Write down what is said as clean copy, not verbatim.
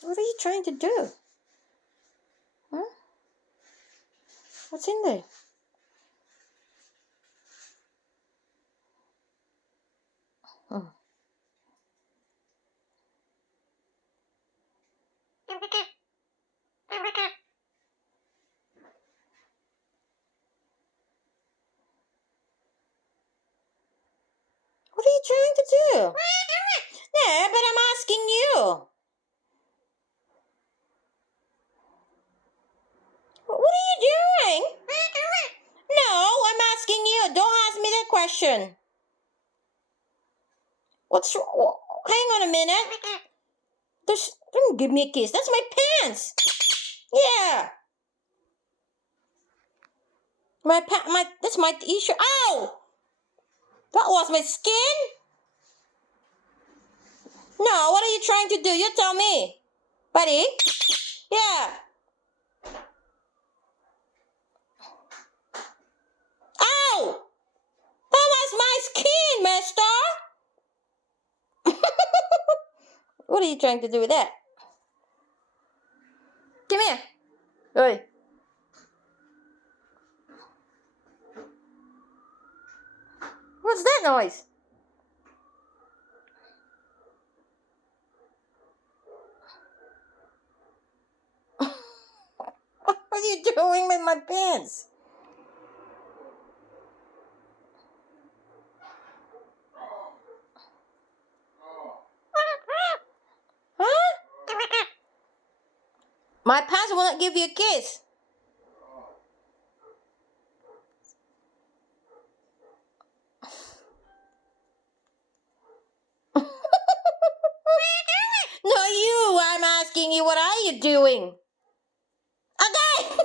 What are you trying to do? Huh? What's in there? Oh. What are you trying to do? No, but I'm asking you. What are you doing? No, I'm asking you. Don't ask me that question. What's wrong? Hang on a minute. Don't give me a kiss. That's my pants. Yeah. That's my t-shirt. Ow! That was my skin? No, what are you trying to do? You tell me. Buddy? Yeah. Ow! That was my skin, mister! What are you trying to do with that? Come here. Oi. What's that noise? What are you doing with my pants? Huh? My pants will not give you a kiss. No, you. I'm asking you, what are you doing? Okay.